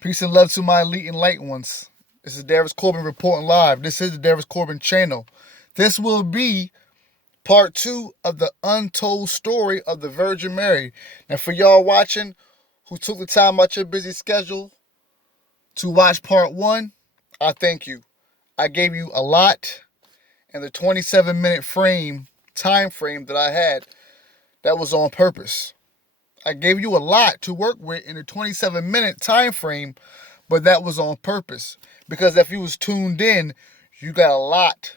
Peace and love to my elite and light ones. This is Darius Corbin reporting live. This is the Darius Corbin channel. This will be part 2 of the untold story of the Virgin Mary. Now, for y'all watching who took the time out your busy schedule to watch part 1, I thank you. I gave you a lot, and the 27-minute time frame that I had, that was on purpose. I gave you a lot to work with in a 27-minute time frame, but that was on purpose. Because if you was tuned in, you got a lot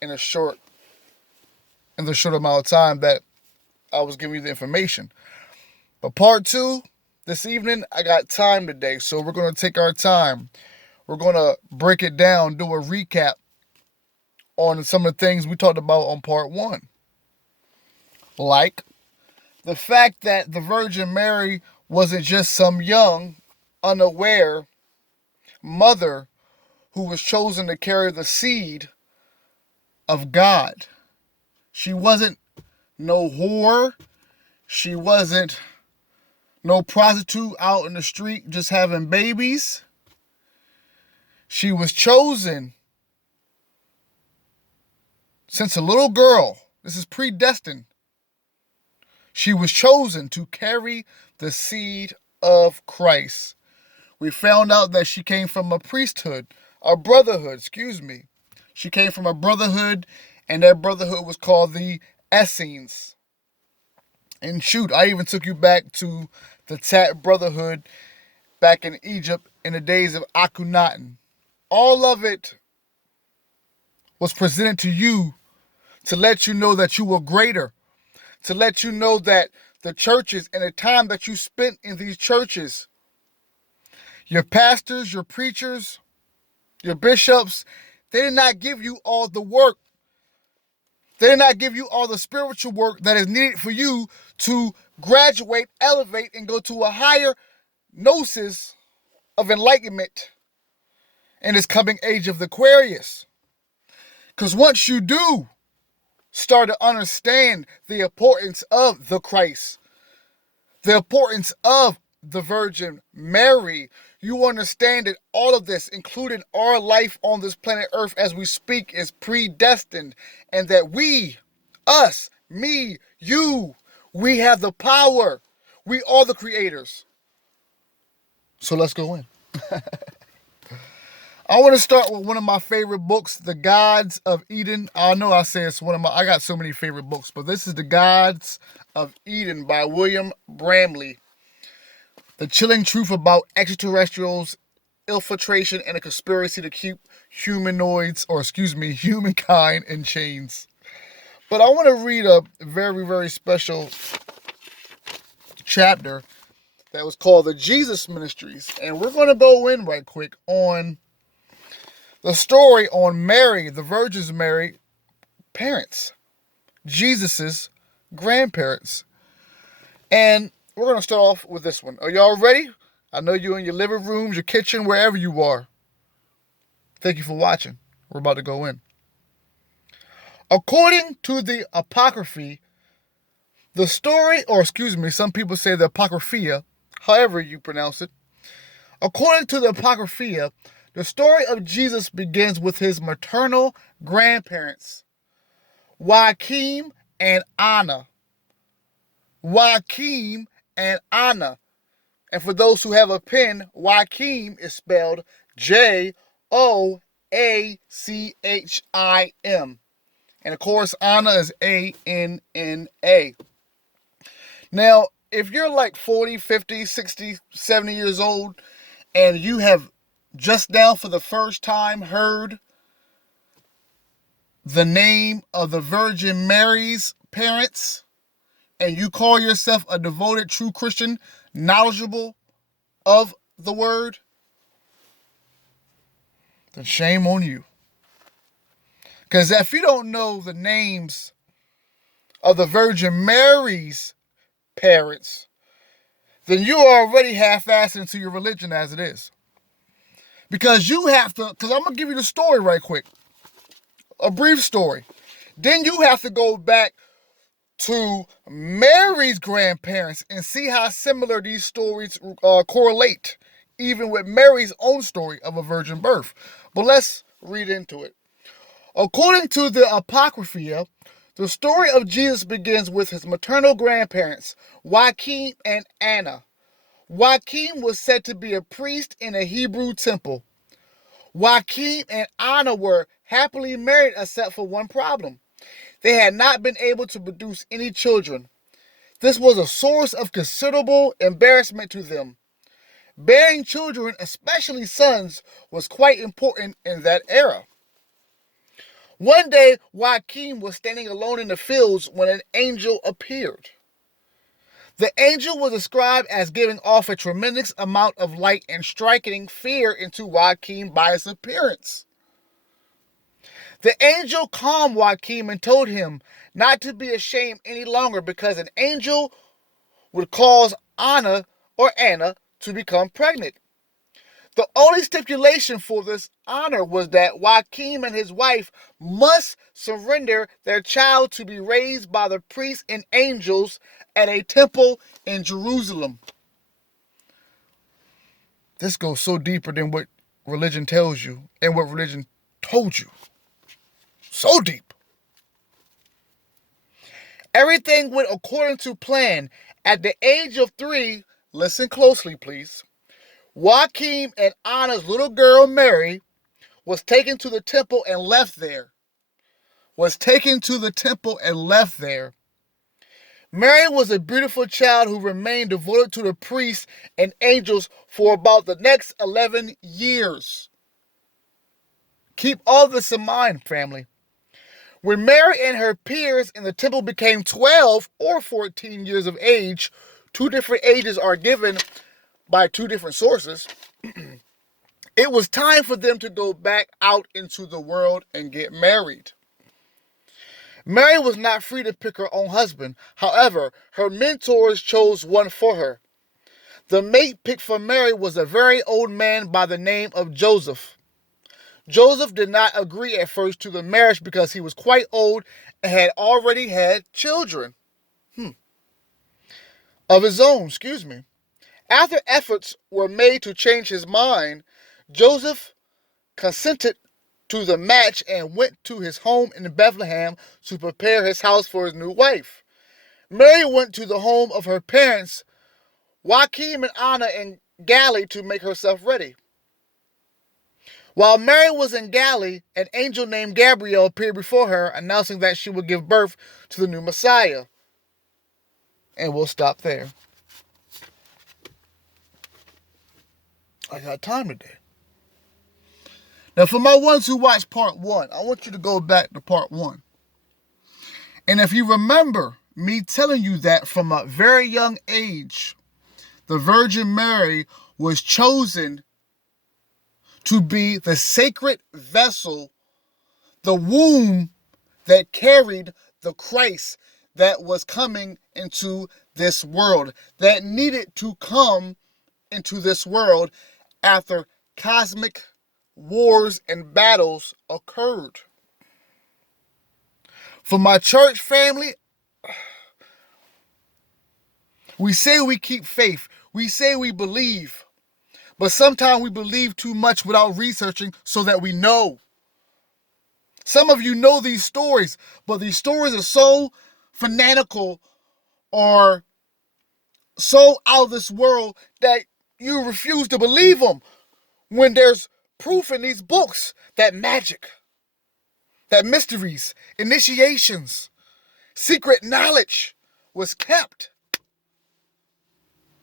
in the short amount of time that I was giving you the information. But part 2, this evening, I got time today, so we're going to take our time. We're going to break it down, do a recap on some of the things we talked about on part 1. Like the fact that the Virgin Mary wasn't just some young, unaware mother who was chosen to carry the seed of God. She wasn't no whore. She wasn't no prostitute out in the street just having babies. She was chosen since a little girl. This is predestined. She was chosen to carry the seed of Christ. We found out that she came from a priesthood, a brotherhood, She came from a brotherhood, and that brotherhood was called the Essenes. And shoot, I even took you back to the Tat brotherhood back in Egypt in the days of Akhenaten. All of it was presented to you to let you know that you were greater, to let you know that the churches and the time that you spent in these churches, your pastors, your preachers, your bishops, they did not give you all the work. They did not give you all the spiritual work that is needed for you to graduate, elevate, and go to a higher gnosis of enlightenment in this coming age of the Aquarius. Because once you do start to understand the importance of the Christ, the importance of the Virgin Mary, you understand that all of this, including our life on this planet Earth as we speak, is predestined, and that we, us, me, you, we have the power. We are the creators. So let's go in. I want to start with one of my favorite books, The Gods of Eden. I know I say it's I got so many favorite books, but this is The Gods of Eden by William Bramley. The chilling truth about extraterrestrials, infiltration, and a conspiracy to keep humankind in chains. But I want to read a very, very special chapter that was called The Jesus Ministries. And we're going to go in right quick on the story on Mary, the Virgin Mary, parents, Jesus's grandparents. And we're going to start off with this one. Are y'all ready? I know you're in your living rooms, your kitchen, wherever you are. Thank you for watching. We're about to go in. According to the Apocryphy, some people say the Apocrypha, however you pronounce it. According to the Apocrypha, the story of Jesus begins with his maternal grandparents, Joachim and Anna. Joachim and Anna. And for those who have a pen, Joachim is spelled Joachim. And of course, Anna is Anna. Now, if you're like 40, 50, 60, 70 years old, and you have just now for the first time heard the name of the Virgin Mary's parents, and you call yourself a devoted, true Christian, knowledgeable of the word, then shame on you. Because if you don't know the names of the Virgin Mary's parents, then you are already half-assed into your religion as it is. Because I'm going to give you the story right quick. A brief story. Then you have to go back to Mary's grandparents and see how similar these stories correlate even with Mary's own story of a virgin birth. But let's read into it. According to the Apocrypha, the story of Jesus begins with his maternal grandparents, Joachim and Anna. Joachim was said to be a priest in a Hebrew temple. Joachim and Anna were happily married except for one problem. They had not been able to produce any children. This was a source of considerable embarrassment to them. Bearing children, especially sons, was quite important in that era. One day, Joachim was standing alone in the fields when an angel appeared. The angel was described as giving off a tremendous amount of light and striking fear into Joachim by its appearance. The angel calmed Joachim and told him not to be ashamed any longer because an angel would cause Anna to become pregnant. The only stipulation for this honor was that Joachim and his wife must surrender their child to be raised by the priests and angels at a temple in Jerusalem. This goes so deeper than what religion tells you and what religion told you. So deep. Everything went according to plan. At the age of 3, listen closely please, Joachim and Anna's little girl Mary was taken to the temple and left there. Mary was a beautiful child who remained devoted to the priests and angels for about the next 11 years. Keep all this in mind, family. When Mary and her peers in the temple became 12 or 14 years of age, 2 different ages are given by 2 different sources, it was time for them to go back out into the world and get married. Mary was not free to pick her own husband. However, her mentors chose one for her. The mate picked for Mary was a very old man by the name of Joseph. Joseph did not agree at first to the marriage because he was quite old and had already had children. Of his own. After efforts were made to change his mind, Joseph consented to the match and went to his home in Bethlehem to prepare his house for his new wife. Mary went to the home of her parents, Joachim and Anna, in Galilee to make herself ready. While Mary was in Galilee, an angel named Gabriel appeared before her, announcing that she would give birth to the new Messiah. And we'll stop there. I got time today. Now, for my ones who watched part 1, I want you to go back to part 1. And if you remember me telling you that from a very young age, the Virgin Mary was chosen to be the sacred vessel, the womb that carried the Christ that was coming into this world, that needed to come into this world after cosmic wars and battles occurred. For my church family, we say we keep faith. We say we believe. But sometimes we believe too much without researching so that we know. Some of you know these stories, but these stories are so fanatical or so out of this world that you refuse to believe them when there's proof in these books that magic, that mysteries, initiations, secret knowledge was kept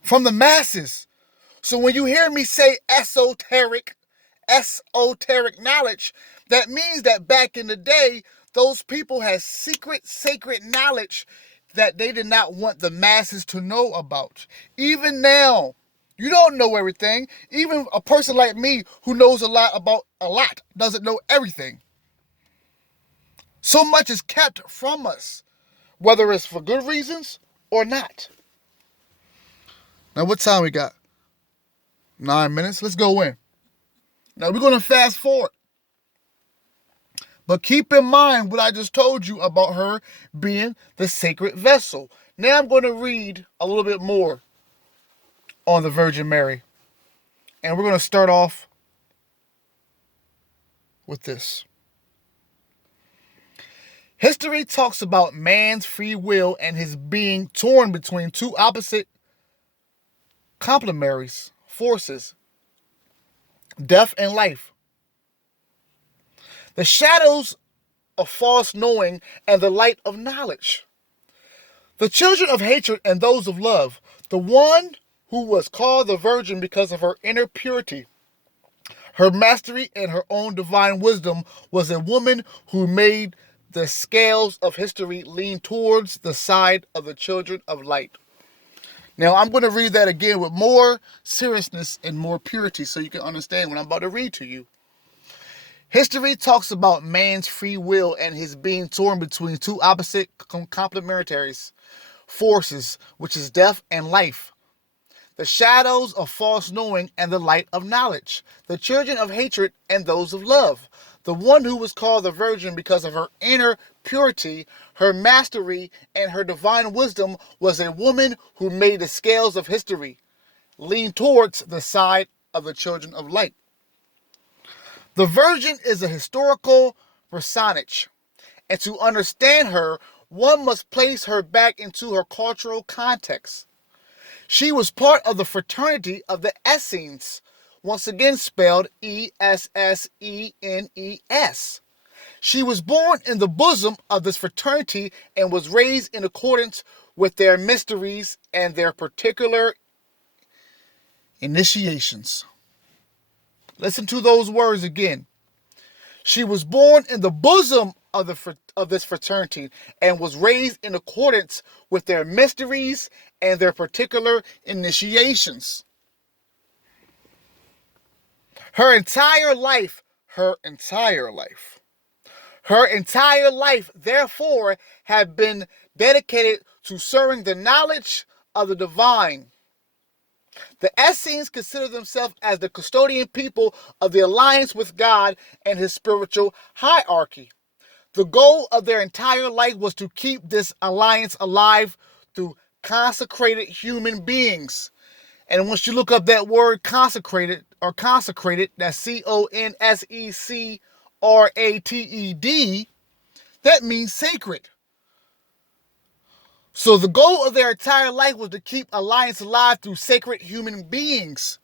from the masses. So when you hear me say esoteric knowledge, that means that back in the day, those people had secret, sacred knowledge that they did not want the masses to know about. Even now, you don't know everything. Even a person like me who knows a lot about a lot doesn't know everything. So much is kept from us, whether it's for good reasons or not. Now, what time we got? 9 minutes. Let's go in. Now, we're going to fast forward. But keep in mind what I just told you about her being the sacred vessel. Now I'm going to read a little bit more on the Virgin Mary And we're going to start off with this. History talks about man's free will and his being torn between two opposite complementary forces, death and life. The shadows of false knowing and the light of knowledge. The children of hatred and those of love. The one who was called the virgin because of her inner purity, her mastery, and her own divine wisdom was a woman who made the scales of history lean towards the side of the children of light. Now, I'm going to read that again with more seriousness and more purity so you can understand what I'm about to read to you. History talks about man's free will and his being torn between two opposite complementary forces, which is death and life. The shadows of false knowing and the light of knowledge. The children of hatred and those of love. The one who was called the virgin because of her inner purity, her mastery, and her divine wisdom was a woman who made the scales of history lean towards the side of the children of light. The virgin is a historical personage, and to understand her, one must place her back into her cultural context. She was part of the fraternity of the Essenes, once again spelled Essenes. She was born in the bosom of this fraternity and was raised in accordance with their mysteries and their particular initiations. Listen to those words again. She was born in the bosom of this fraternity and was raised in accordance with their mysteries and their particular initiations. Her entire life, therefore, had been dedicated to serving the knowledge of the divine. The Essenes consider themselves as the custodian people of the alliance with God and his spiritual hierarchy. The goal of their entire life was to keep this alliance alive through consecrated human beings. And once you look up that word consecrated, that's CONSECRATED, that means sacred. So the goal of their entire life was to keep alliance alive through sacred human beings.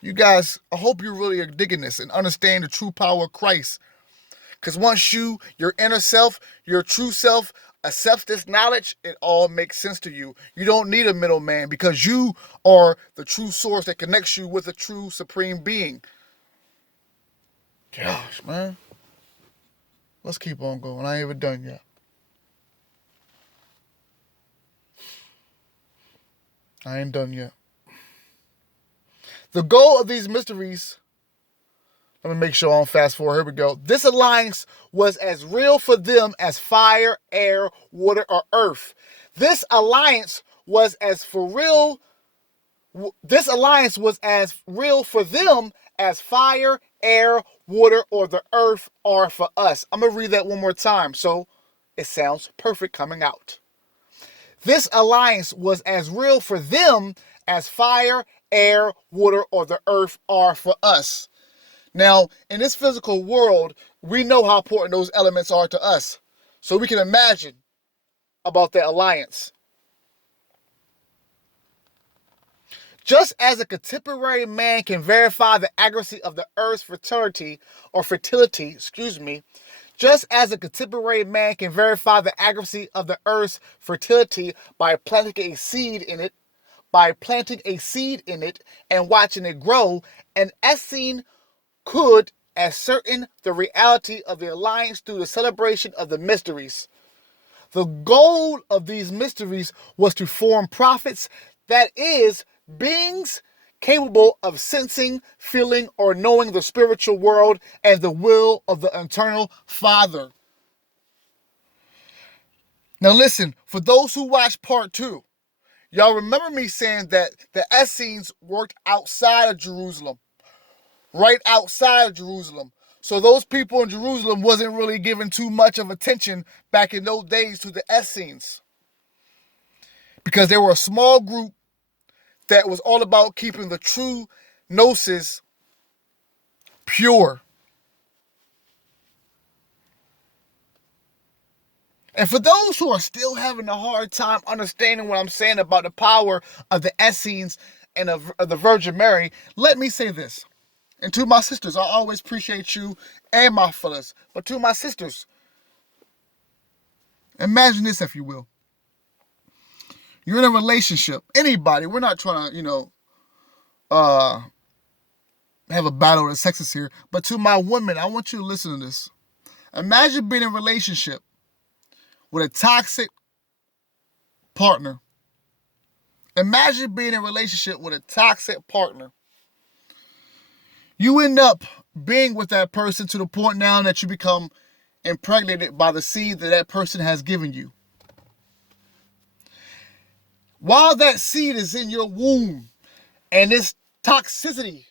You guys, I hope you really are digging this and understand the true power of Christ. Because once your inner self, your true self, accepts this knowledge, it all makes sense to you. You don't need a middleman because you are the true source that connects you with the true supreme being. Gosh, man. Let's keep on going. I ain't even done yet. I ain't done yet. The goal of these mysteries, let me make sure I don't fast forward. Here we go. This alliance was as real for them as fire, air, water, or earth. This alliance was as real for them as fire, air, water, or the earth are for us. I'm going to read that one more time so it sounds perfect coming out. This alliance was as real for them as fire, air, water, or the earth are for us. Now, in this physical world, we know how important those elements are to us. So we can imagine about that alliance. Just as a contemporary man can verify the accuracy of the earth's fertility, just as a contemporary man can verify the accuracy of the earth's fertility by planting a seed in it and watching it grow, an Essene could ascertain the reality of the alliance through the celebration of the mysteries. The goal of these mysteries was to form prophets, that is, beings capable of sensing, feeling, or knowing the spiritual world and the will of the eternal Father. Now listen, for those who watched part 2, y'all remember me saying that the Essenes worked outside of Jerusalem, right outside of Jerusalem. So those people in Jerusalem wasn't really giving too much of attention back in those days to the Essenes, because they were a small group that was all about keeping the true gnosis pure. And for those who are still having a hard time understanding what I'm saying about the power of the Essenes and of the Virgin Mary, let me say this. And to my sisters, I always appreciate you and my fellas. But to my sisters, imagine this, if you will. You're in a relationship. Anybody. We're not trying to, have a battle of the sexes here. But to my women, I want you to listen to this. Imagine being in a relationship with a toxic partner. Imagine being in a relationship with a toxic partner. You end up being with that person to the point now that you become impregnated by the seed that person has given you. While that seed is in your womb and this toxicity,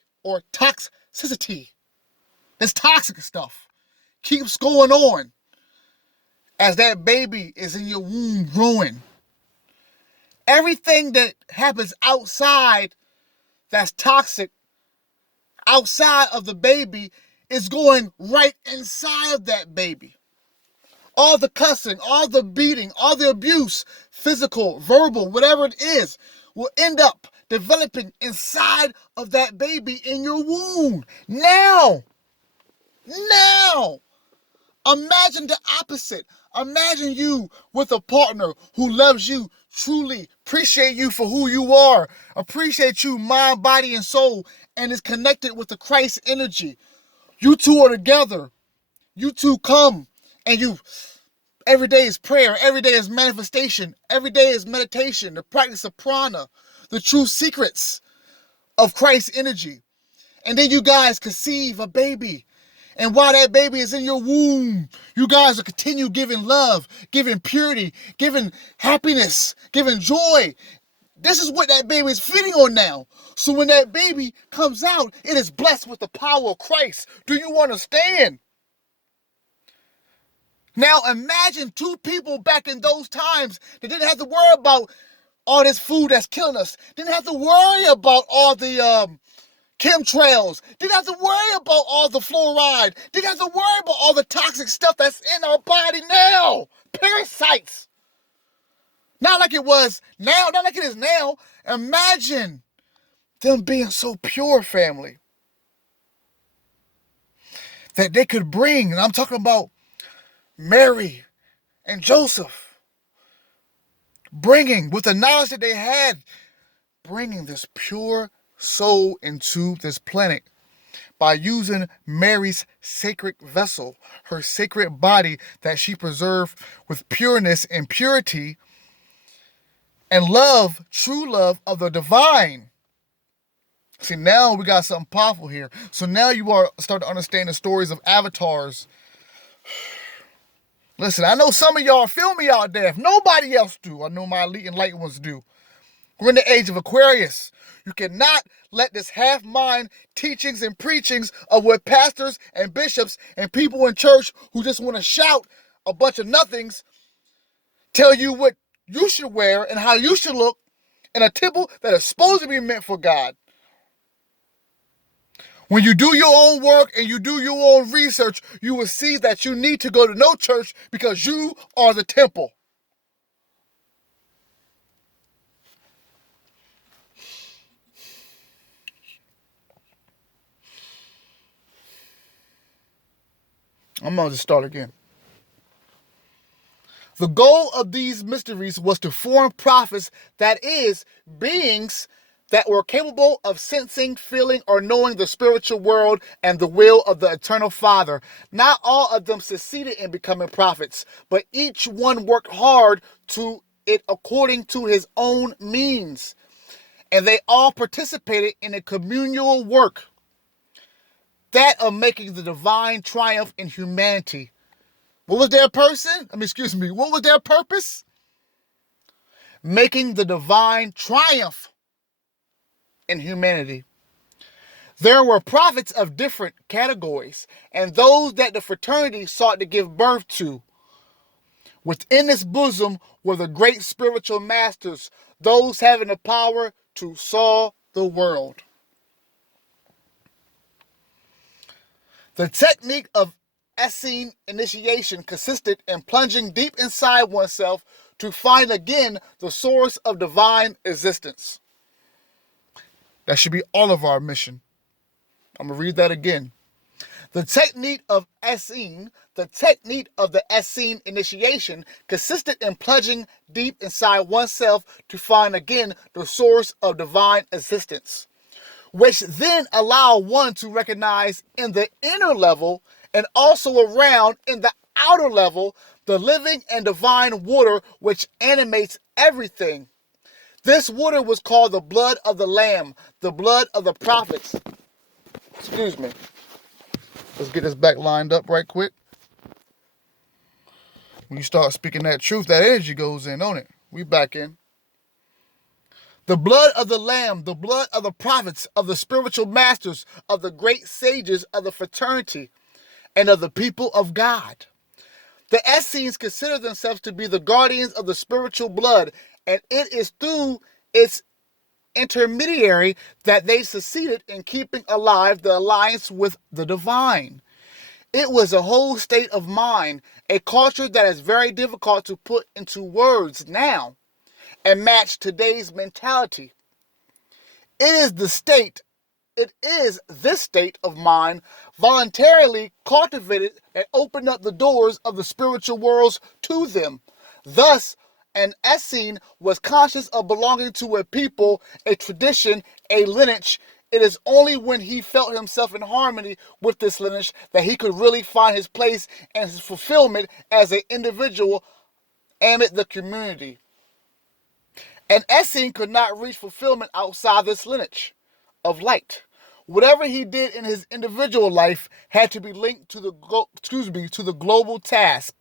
this toxic stuff keeps going on as that baby is in your womb growing. Everything that happens outside that's toxic, outside of the baby, is going right inside of that baby. All the cussing, all the beating, all the abuse, physical, verbal, whatever it is, will end up developing inside of that baby in your womb. Now, imagine the opposite. Imagine you with a partner who loves you truly, appreciate you for who you are, appreciate you mind, body, and soul, and is connected with the Christ energy. You two are together. You two come, and every day is prayer, every day is manifestation, every day is meditation, the practice of prana, the true secrets of Christ's energy. And then you guys conceive a baby. And while that baby is in your womb, you guys will continue giving love, giving purity, giving happiness, giving joy. This is what that baby is feeding on now. So when that baby comes out, it is blessed with the power of Christ. Do you understand? Now imagine two people back in those times that didn't have to worry about all this food that's killing us. Didn't have to worry about all the chemtrails. Didn't have to worry about all the fluoride. Didn't have to worry about all the toxic stuff that's in our body now. Parasites. Not like it was now, not like it is now. Imagine them being so pure, family, that they could bring, and I'm talking about Mary and Joseph, bringing, with the knowledge that they had, bringing this pure soul into this planet by using Mary's sacred vessel, her sacred body that she preserved with pureness and purity and love, true love of the divine. See, now we got something powerful here. So now you are starting to understand the stories of avatars. Listen, I know some of y'all feel me out there. If nobody else do, I know my elite enlightened ones do. We're in the age of Aquarius. You cannot let this half-mind teachings and preachings of what pastors and bishops and people in church who just want to shout a bunch of nothings tell you what you should wear and how you should look in a temple that is supposed to be meant for God. When you do your own work and you do your own research, you will see that you need to go to no church because you are the temple. I'm going to start again. The goal of these mysteries was to form prophets, that is, beings that were capable of sensing, feeling, or knowing the spiritual world and the will of the eternal Father. Not all of them succeeded in becoming prophets, but each one worked hard to it according to his own means. And they all participated in a communal work, that of making the divine triumph in humanity. What was their what was their purpose? Making the divine triumph in humanity. There were prophets of different categories, and those that the fraternity sought to give birth to. Within its bosom were the great spiritual masters, those having the power to saw the world. The technique of Essene initiation consisted in plunging deep inside oneself to find again the source of divine existence. That should be all of our mission. I'm going to read that again. The technique of Essene, the technique of the Essene initiation consisted in plunging deep inside oneself to find again the source of divine existence, which then allow one to recognize in the inner level and also around in the outer level the living and divine water which animates everything. This water was called the blood of the Lamb, the blood of the prophets. Excuse me. Let's get this back lined up right quick. When you start speaking that truth, that energy goes in, don't it? We back in. The blood of the Lamb, the blood of the prophets, of the spiritual masters, of the great sages of the fraternity, and of the people of God. The Essenes consider themselves to be the guardians of the spiritual blood, and it is through its intermediary that they succeeded in keeping alive the alliance with the divine. It was a whole state of mind, a culture that is very difficult to put into words now and match today's mentality. It is this state of mind voluntarily cultivated and opened up the doors of the spiritual worlds to them. Thus, an Essene was conscious of belonging to a people, a tradition, a lineage. It is only when he felt himself in harmony with this lineage that he could really find his place and his fulfillment as an individual amid the community. An Essene could not reach fulfillment outside this lineage of light. Whatever he did in his individual life had to be linked to the global task.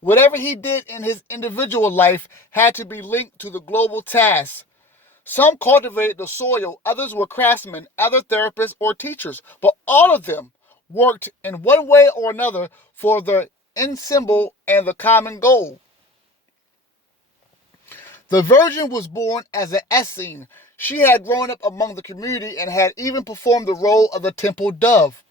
Whatever he did in his individual life had to be linked to the global task. Some cultivated the soil, others were craftsmen, other therapists or teachers, but all of them worked in one way or another for the end symbol and the common goal. The Virgin was born as an Essene. She had grown up among the community and had even performed the role of the temple dove.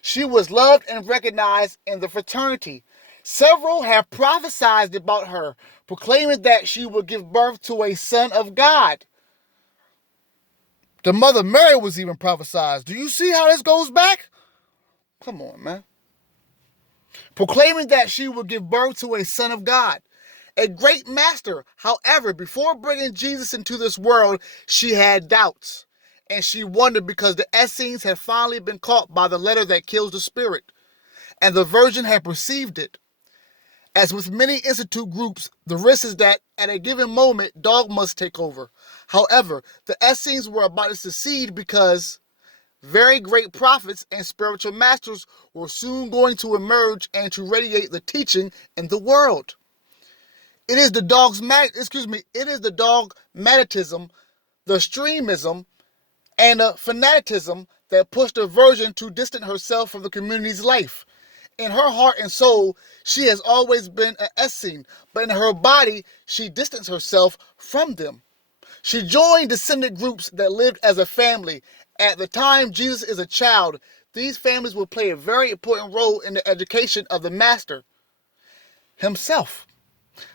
She was loved and recognized in the fraternity. Several have prophesied about her, proclaiming that she would give birth to a son of God. The Mother Mary was even prophesied. Do you see how this goes back? Come on, man. Proclaiming that she would give birth to a son of God. A great master. However, before bringing Jesus into this world, she had doubts. And she wondered because the Essenes had finally been caught by the letter that kills the spirit. And the Virgin had perceived it. As with many institute groups, the risk is that at a given moment, dogmas take over. However, the Essenes were about to succeed because very great prophets and spiritual masters were soon going to emerge and to radiate the teaching in the world. It is the dogmatism, the extremism, and the fanaticism that pushed the Virgin to distance herself from the community's life. In her heart and soul, she has always been an Essene, but in her body, she distanced herself from them. She joined descendant groups that lived as a family. At the time Jesus is a child, these families will play a very important role in the education of the Master himself.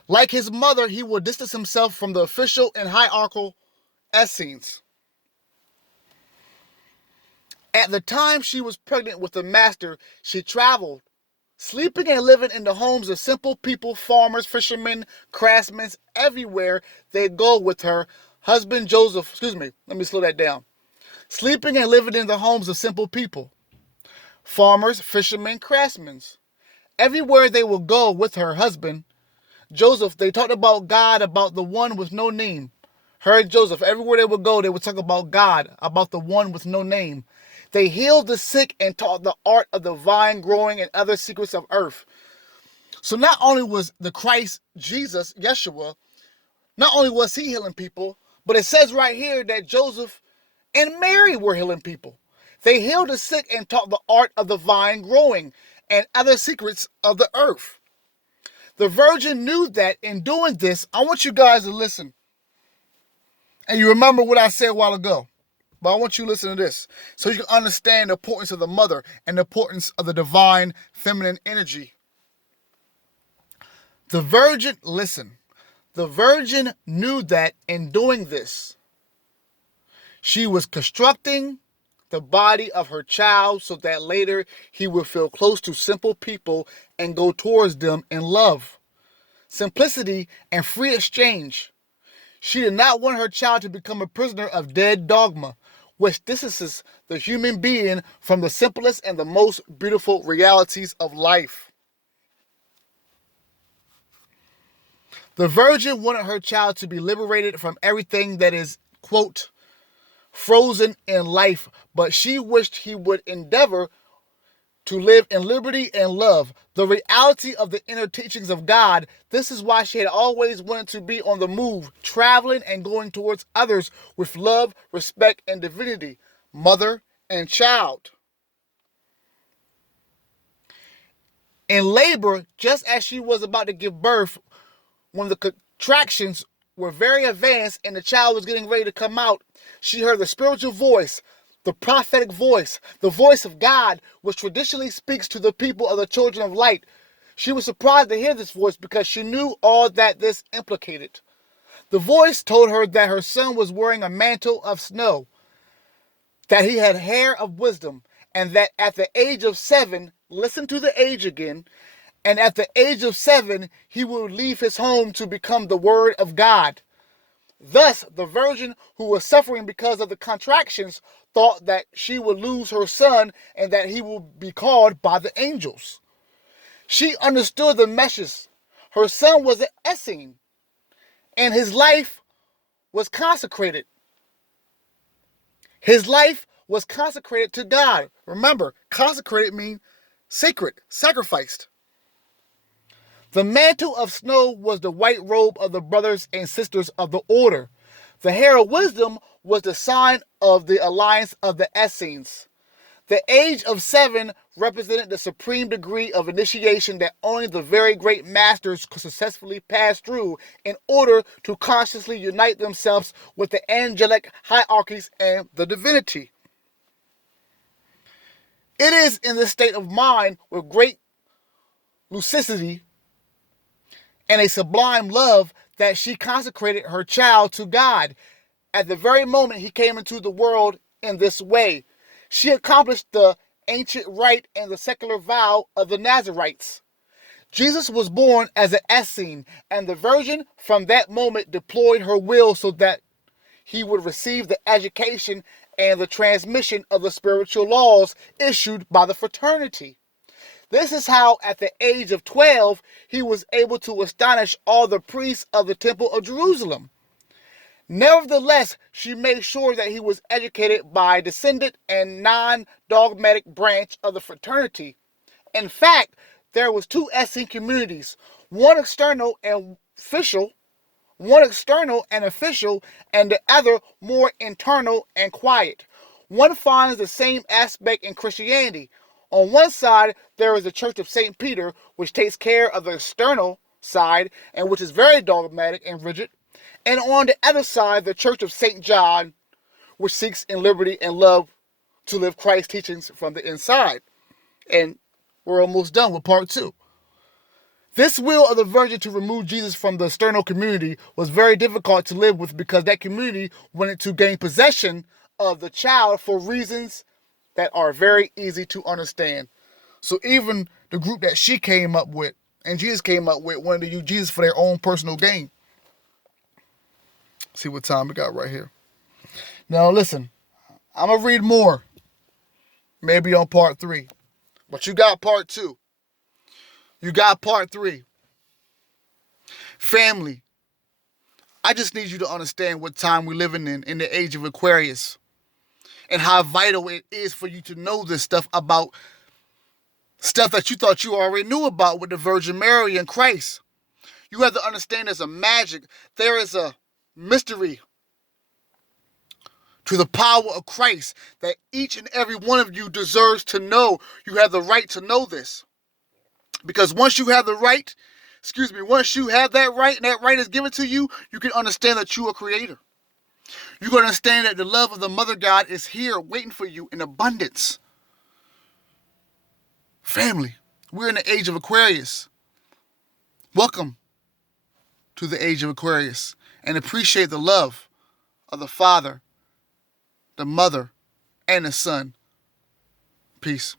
Like his mother, he will distance himself from the official and hierarchical Essenes. At the time she was pregnant with the Master, she traveled, sleeping and living in the homes of simple people, farmers, fishermen, craftsmen, everywhere they go with her husband Joseph. Let me slow that down. Sleeping and living in the homes of simple people, farmers, fishermen, craftsmen. Everywhere they will go with her husband Joseph, they talked about God, about the one with no name. Her and Joseph, everywhere they would go, they would talk about God, about the one with no name. They healed the sick and taught the art of the vine growing and other secrets of earth. So not only was the Christ, Jesus, Yeshua, not only was he healing people, but it says right here that Joseph and Mary were healing people. They healed the sick and taught the art of the vine growing and other secrets of the earth. The Virgin knew that in doing this, I want you guys to listen. And you remember what I said a while ago. But I want you to listen to this so you can understand the importance of the mother and the importance of the divine feminine energy. The virgin, listen, the virgin knew that in doing this, she was constructing the body of her child so that later he would feel close to simple people and go towards them in love, simplicity, and free exchange. She did not want her child to become a prisoner of dead dogma, which distances the human being from the simplest and the most beautiful realities of life. The virgin wanted her child to be liberated from everything that is, quote, frozen in life, but she wished he would endeavor to live in liberty and love, the reality of the inner teachings of God. This is why she had always wanted to be on the move, traveling and going towards others with love, respect, and divinity, mother and child. In labor, just as she was about to give birth, when the contractions were very advanced and the child was getting ready to come out, she heard the spiritual voice, the prophetic voice, the voice of God, which traditionally speaks to the people of the children of light. She was surprised to hear this voice because she knew all that this implicated. The voice told her that her son was wearing a mantle of snow, that he had hair of wisdom, and that at the age of 7, listen to the age again, and at the age of 7, he would leave his home to become the Word of God. Thus, the virgin who was suffering because of the contractions thought that she would lose her son and that he would be called by the angels. She understood the message. Her son was an Essene, and his life was consecrated. His life was consecrated to God. Remember, consecrated means sacred, sacrificed. The mantle of snow was the white robe of the brothers and sisters of the order. The hair of wisdom was the sign of the alliance of the Essenes. The age of 7 represented the supreme degree of initiation that only the very great masters could successfully pass through in order to consciously unite themselves with the angelic hierarchies and the divinity. It is in this state of mind with great lucidity and a sublime love that she consecrated her child to God. At the very moment he came into the world in this way, she accomplished the ancient rite and the secular vow of the Nazarites. Jesus was born as an Essene, and the Virgin from that moment deployed her will so that he would receive the education and the transmission of the spiritual laws issued by the fraternity. This is how, at the age of 12, he was able to astonish all the priests of the Temple of Jerusalem. Nevertheless, she made sure that he was educated by a descendant and non-dogmatic branch of the fraternity. In fact, there was 2 Essene communities, one external and official, and the other more internal and quiet. One finds the same aspect in Christianity. On one side, there is the Church of St. Peter, which takes care of the external side and which is very dogmatic and rigid. And on the other side, the Church of St. John, which seeks in liberty and love to live Christ's teachings from the inside. And we're almost done with part 2. This will of the Virgin to remove Jesus from the external community was very difficult to live with because that community wanted to gain possession of the child for reasons that are very easy to understand. So even the group that she came up with and Jesus came up with wanted to use Jesus for their own personal gain. See what time we got right here. Now listen, I'm going to read more. Maybe on part 3. But you got part 2. You got part 3. Family, I just need you to understand what time we're living in the age of Aquarius. And how vital it is for you to know this stuff about stuff that you thought you already knew about with the Virgin Mary and Christ. You have to understand there's a magic. There is a mystery to the power of Christ that each and every one of you deserves to know. You have the right to know this. Because once you have that right and that right is given to you, you can understand that you are a creator. You're going to understand that the love of the Mother God is here waiting for you in abundance. Family, we're in the age of Aquarius. Welcome to the age of Aquarius, and appreciate the love of the Father, the Mother, and the Son. Peace.